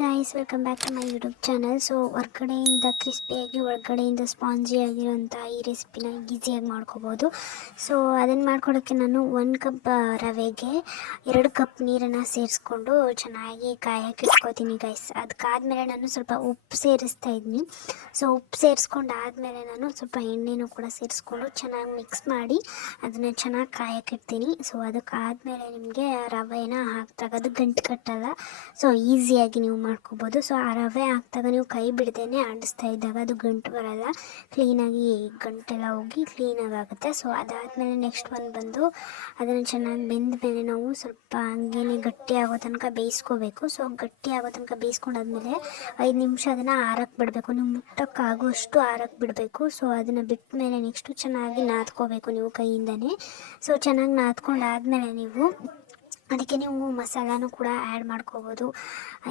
Guys, welcome back to my YouTube channel. So ಹೊರ್ಗಡೆಯಿಂದ ಕ್ರಿಸ್ಪಿಯಾಗಿ ಒಳಗಡೆಯಿಂದ ಸ್ಪಾಂಜಿ ಆಗಿರೋಂಥ ಈ ರೆಸಿಪಿನ ಈಸಿಯಾಗಿ ಮಾಡ್ಕೋಬೋದು. ಸೊ ಅದನ್ನು ಮಾಡ್ಕೊಡೋಕ್ಕೆ ನಾನು 1 ಕಪ್ ರವೆಗೆ 2 ಕಪ್ ನೀರನ್ನು ಸೇರಿಸ್ಕೊಂಡು ಚೆನ್ನಾಗಿ ಕಾಯಕ್ಕೆ ಇಟ್ಕೋತೀನಿ ಗೈಸ್. ಅದಕ್ಕಾದಮೇಲೆ ನಾನು ಸ್ವಲ್ಪ ಉಪ್ಪು ಸೇರಿಸ್ತಾ ಇದ್ದೀನಿ. ಸೊ ಉಪ್ಪು ಸೇರಿಸ್ಕೊಂಡಾದಮೇಲೆ ನಾನು ಸ್ವಲ್ಪ ಎಣ್ಣೆನೂ ಕೂಡ ಸೇರಿಸ್ಕೊಂಡು ಚೆನ್ನಾಗಿ ಮಿಕ್ಸ್ ಮಾಡಿ ಅದನ್ನು ಚೆನ್ನಾಗಿ ಕಾಯಕ್ಕೆ ಇಡ್ತೀನಿ. ಸೊ ಅದಕ್ಕಾದಮೇಲೆ ನಿಮಗೆ ರವೆನ ಹಾಕಿದಾಗ ಅದು ಗಂಟು ಕಟ್ಟಲ್ಲ. ಸೊ ಈಸಿಯಾಗಿ ನೀವು ಮಾಡ್ಕೋಬೋದು. ಸೊ ಆ ರವೆ ಹಾಕಿದಾಗ ನೀವು ಕೈ ಬಿಡ್ದೇ ಆಡಿಸ್ತಾ ಇದ್ದಾಗ ಅದು ಗಂಟು ಬರಲ್ಲ, ಕ್ಲೀನಾಗಿ ಗಂಟೆಲ್ಲ ಹೋಗಿ ಕ್ಲೀನಾಗಿ ಆಗುತ್ತೆ. ಸೊ ಅದಾದಮೇಲೆ ನೆಕ್ಸ್ಟ್ ಒಂದು ಬಂದು ಅದನ್ನು ಚೆನ್ನಾಗಿ ಬೆಂದ ಮೇಲೆ ನಾವು ಸ್ವಲ್ಪ ಹಂಗೇ ಗಟ್ಟಿ ಆಗೋ ತನಕ ಬೇಯಿಸ್ಕೋಬೇಕು. ಸೊ ಗಟ್ಟಿ ಆಗೋ ತನಕ ಬೇಯಿಸ್ಕೊಂಡಾದ್ಮೇಲೆ 5 ನಿಮಿಷ ಅದನ್ನು ಆರಕ್ಕೆ ಬಿಡಬೇಕು. ನೀವು ಮುಟ್ಟಕ್ಕಾಗುವಷ್ಟು ಆರಕ್ಕೆ ಬಿಡಬೇಕು. ಸೊ ಅದನ್ನು ಬಿಟ್ಟ ಮೇಲೆ ನೆಕ್ಸ್ಟು ಚೆನ್ನಾಗಿ ನಾದ್ಕೋಬೇಕು ನೀವು ಕೈಯಿಂದನೇ. ಸೊ ಚೆನ್ನಾಗಿ ನಾದ್ಕೊಂಡಾದಮೇಲೆ ನೀವು ಅದಕ್ಕೆ ನೀವು ಮಸಾಲಾನು ಕೂಡ ಆ್ಯಡ್ ಮಾಡ್ಕೋಬೋದು,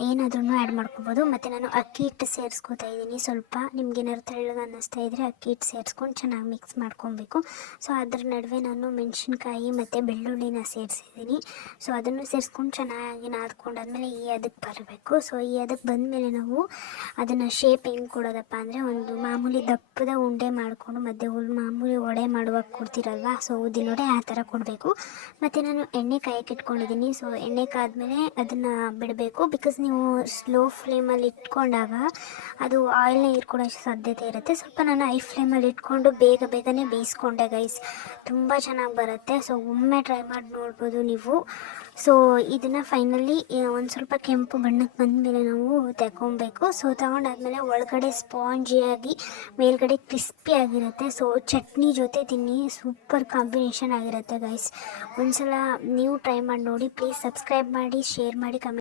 ಏನಾದ್ರೂ ಆ್ಯಡ್ ಮಾಡ್ಕೋಬೋದು. ಮತ್ತು ನಾನು ಅಕ್ಕಿ ಹಿಟ್ಟು ಸೇರಿಸ್ಕೊತಾ ಇದ್ದೀನಿ. ಸ್ವಲ್ಪ ನಿಮ್ಗೇನಾದ್ರು ತೆಳ್ಳಗೆ ಅನ್ನಿಸ್ತಾ ಇದ್ದರೆ ಅಕ್ಕಿ ಹಿಟ್ಟು ಸೇರಿಸ್ಕೊಂಡು ಚೆನ್ನಾಗಿ ಮಿಕ್ಸ್ ಮಾಡ್ಕೊಬೇಕು. ಸೊ ಅದ್ರ ನಡುವೆ ನಾನು ಮೆಣಸಿನ್ಕಾಯಿ ಮತ್ತು ಬೆಳ್ಳುಳ್ಳಿನ ಸೇರಿಸಿದ್ದೀನಿ. ಸೊ ಅದನ್ನು ಸೇರಿಸ್ಕೊಂಡು ಚೆನ್ನಾಗಿ ನಾದ್ಕೊಂಡಾದ್ಮೇಲೆ ಈ ಅದಕ್ಕೆ ಬರಬೇಕು. ಸೊ ಈ ಅದಕ್ಕೆ ಬಂದಮೇಲೆ ನಾವು ಅದನ್ನು ಶೇಪ್ ಹೆಂಗೆ ಕೊಡೋದಪ್ಪ ಅಂದರೆ, ಒಂದು ಮಾಮೂಲಿ ದಪ್ಪದ ಉಂಡೆ ಮಾಡಿಕೊಂಡು ಮಧ್ಯೆ ಮಾಮೂಲಿ ವಡೆ ಮಾಡುವಾಗ ಕೊಡ್ತೀರಲ್ವ, ಸೊ ಉದ್ದಿನ ವಡೆ ಆ ಥರ ಕೊಡಬೇಕು. ಮತ್ತು ನಾನು ಎಣ್ಣೆ ಕಾಯಕ್ಕೆ ಇಟ್ಕೊಂಡಿದ್ದೀನಿ. ಸೊ ಎಣ್ಣೆ ಕಾದ್ಮೇಲೆ ಅದನ್ನು ಬಿಡಬೇಕು. ಬಿಕಾಸ್ ನೀವು ಸ್ಲೋ ಫ್ಲೇಮಲ್ಲಿ ಇಟ್ಕೊಂಡಾಗ ಅದು ಆಯಿಲ್ನ ಹೀರ್ಕೊಳ್ಳೋ ಸಾಧ್ಯತೆ ಇರುತ್ತೆ. ಸ್ವಲ್ಪ ನಾನು ಹೈ ಫ್ಲೇಮಲ್ಲಿ ಇಟ್ಕೊಂಡು ಬೇಗನೆ ಬೇಯಿಸ್ಕೊಂಡೆ ಗೈಸ್. ತುಂಬ ಚೆನ್ನಾಗಿ ಬರುತ್ತೆ. ಸೊ ಒಮ್ಮೆ ಟ್ರೈ ಮಾಡಿ ನೋಡ್ಬೋದು ನೀವು. ಸೊ ಇದನ್ನು ಫೈನಲಿ ಒಂದು ಸ್ವಲ್ಪ ಕೆಂಪು ಬಣ್ಣಕ್ಕೆ ಬಂದಮೇಲೆ ನಾವು ತಗೊಬೇಕು. ಸೊ ತಗೊಂಡಾದ್ಮೇಲೆ ಒಳಗಡೆ ಸ್ಪಾಂಜಿಯಾಗಿ ಮೇಲ್ಗಡೆ ಕ್ರಿಸ್ಪಿ ಆಗಿರುತ್ತೆ. ಸೊ ಚಟ್ನಿ ಜೊತೆ ತಿನ್ನಿ, ಸೂಪರ್ ಕಾಂಬಿನೇಷನ್ ಆಗಿರುತ್ತೆ ಗೈಸ್. ಒಂದ್ಸಲ ನೀವು ಟ್ರೈ ಮಾಡಿ ನೋಡಿ. ಪ್ಲೀಸ್ ಸಬ್ಸ್ಕ್ರೈಬ್ ಮಾಡಿ, ಶೇರ್ ಮಾಡಿ, ಕಮೆಂಟ್